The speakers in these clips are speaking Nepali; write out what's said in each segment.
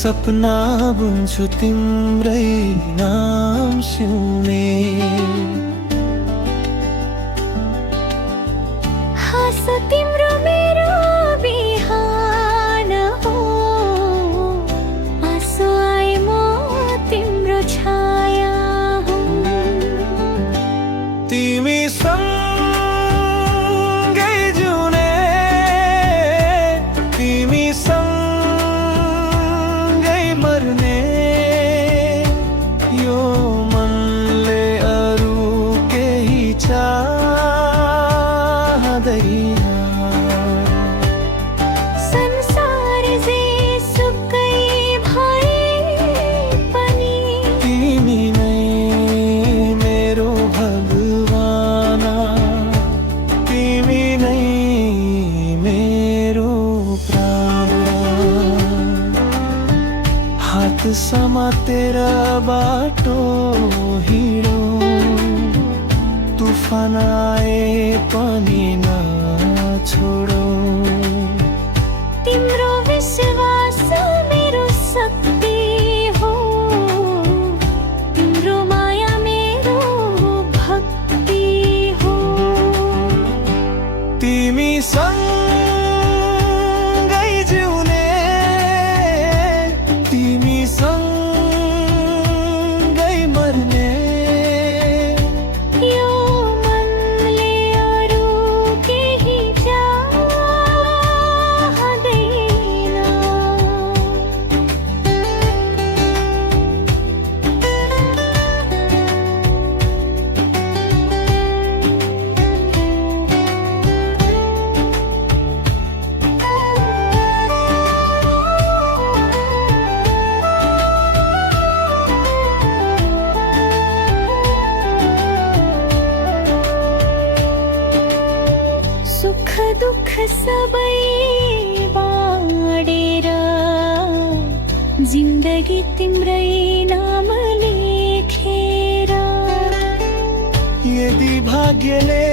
सपना बुन्छु तिम्रै नाम सिउने। हाँस तिम्रो मेरो बिहान हो, आँसु आए म तिम्रो छाया हो। तिमी सँगै जिउने, तिमी सँगै मर्ने, यो मनले अरू केही चाहदैन। संसार जेसुकै भए पनि तिमी नै मेरो भगवान, तिमी नै मेरो प्राण। हात समातेर बाटो हिँडौँ, तुफान आए पनि नछोडौँ। तिम्रो विश्वास मेरो शक्ति हो, तिम्रो माया मेरो भक्ति हो। तिमी सँगै जिउने, तिमी सँगै मर्ने, यो मनले अरू केही चाहदैन। सुख दुःख सबै बाँडेर जिन्दगी तिम्रै नाम लेखेर। यदि भाग्यले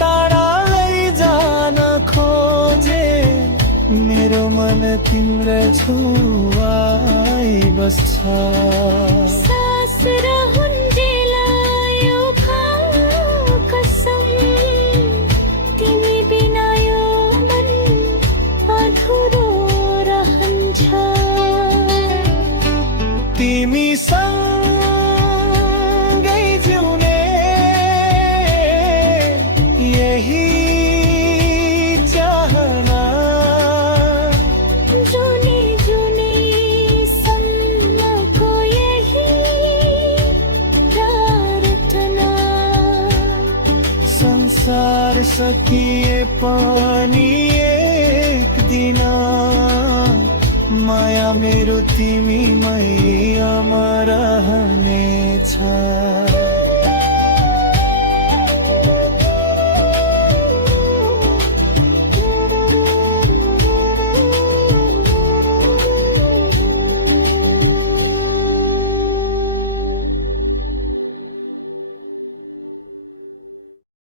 टाढा लैजान खोजे, मेरो मन तिम्रो छुवाई बस्छ। सास रहन्जेल यो कसम, तिमी बिना यो मन अधुरो रहन्छ। तिमी सँगै जिउने, यही चाहना। जुनी जुनी सम्मको यही प्रार्थना। संसार सकिए पनि एक दिन माया मेरो तिमीमै अमर रहनेछ।